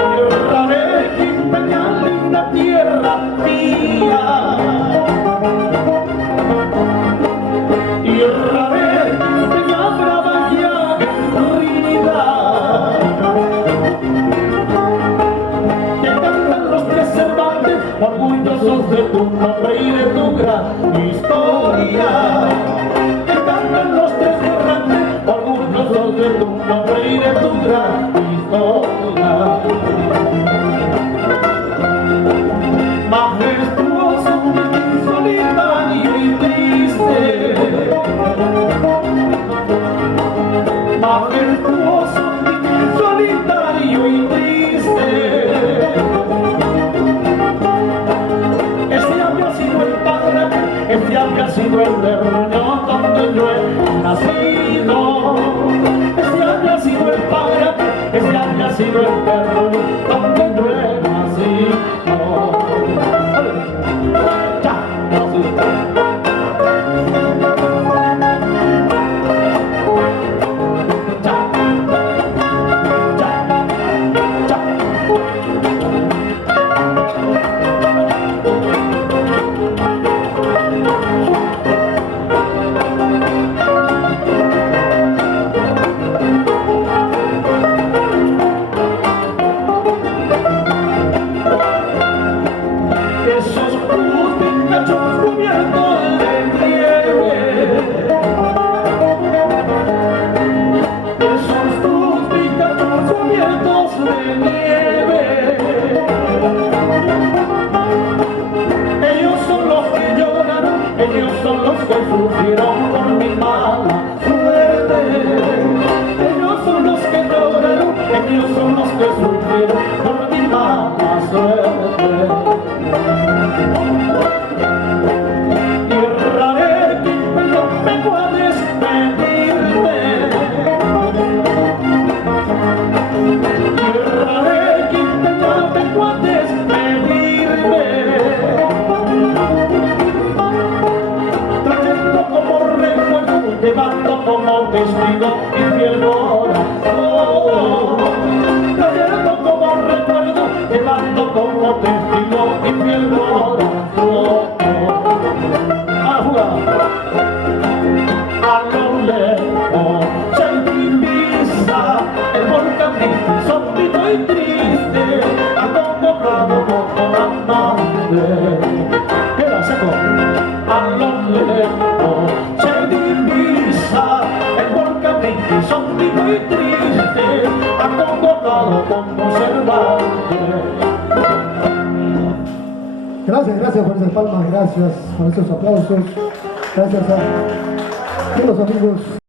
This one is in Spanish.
Tierra de Quintañal, linda tierra mía. Tierra de Quintañal, brava y aguerrida, que cantan los tres Cervantes, orgullosos de tu nombre y de tu gran historia. Que cantan los tres Cervantes, orgullosos de tu nombre y de tu gran historia. Majestuoso, solitario y triste. Majestuoso, solitario y triste. Ese había sido el padre, ese había sido el terruño donde yo he nacido. Ese había sido el padre, ese había sido el terruño donde yo he nacido. Esos picachos cubiertos de nieve, esos picachos cubiertos de nieve, ellos son los que lloraron, ellos son los que sufrieron por mi mala suerte. Ellos son los que lloraron, ellos son los que sufrieron por mi mala suerte. Tierra de Quintañal, vengo a despedirme. Tierra de Quintañal, vengo a despedirme. Trayendo como recuerdo, llevando como testigo mi fiel corazón. Trayendo como recuerdo, llevando como testigo mi fiel corazón. A lo lejos se divisa el volcán insólito y triste, acongojado como amante. Queda seco. A lo lejos se divisa el volcán insólito y triste, acongojado como Cervantes. Gracias por esas palmas, gracias por esos aplausos, gracias a los amigos.